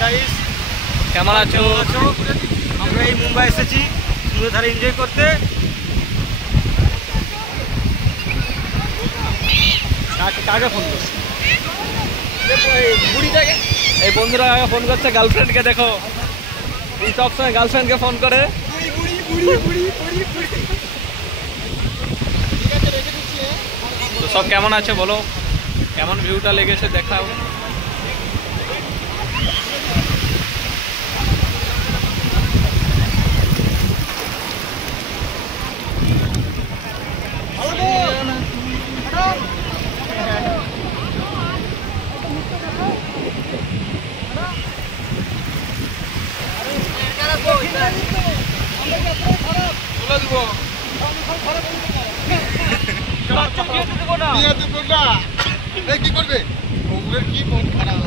Hi guys, কেমন আছো? আমরা এই মুম্বাই এসেছি সমুদ্রের ধারে এনজয় করতে। কাকে ফোন করছে? বুড়িটাকে। এই বন্ধুরা ফোন করছে গার্লফ্রেন্ডকে, দেখো এই সবসময় গার্লফ্রেন্ডকে ফোন করে। তো সব কেমন আছে বলো, কেমন ভিউটা লেগেছে দেখাও। কি করবে? কি মন খারাপ।